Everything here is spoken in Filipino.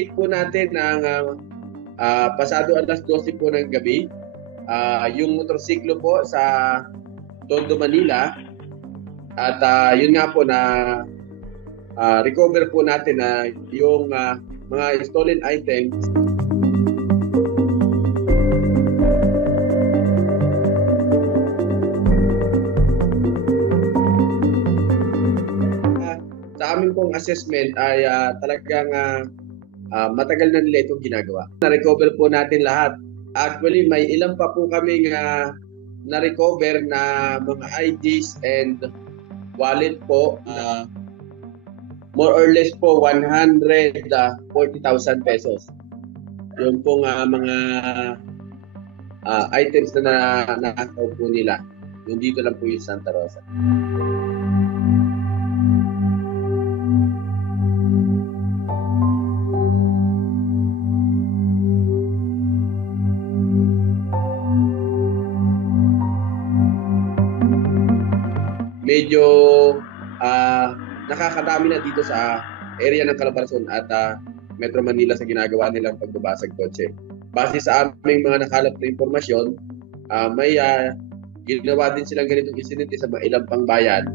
na-investigate po natin ang pasado alas 12 po ng gabi, yung motorsiklo po sa Tondo, Manila. At yun nga po na recover po natin na yung mga stolen items. Sa aming pong assessment ay talagang matagal na nila itong ginagawa. Na-recover po natin lahat. Actually, may ilan pa po kaming na-recover na mga IDs and wallet po. More or less po 140,000 pesos. Yung pong mga items na nakakaw po nila. Yung dito lang po yung Santa Rosa. Medyo nakakadami na dito sa area ng Calabarzon at Metro Manila sa ginagawa nilang pagbabasag kotse. Base sa aming mga nakalap na impormasyon, may ginawa din silang ganitong insidente sa mga ilang pang bayan.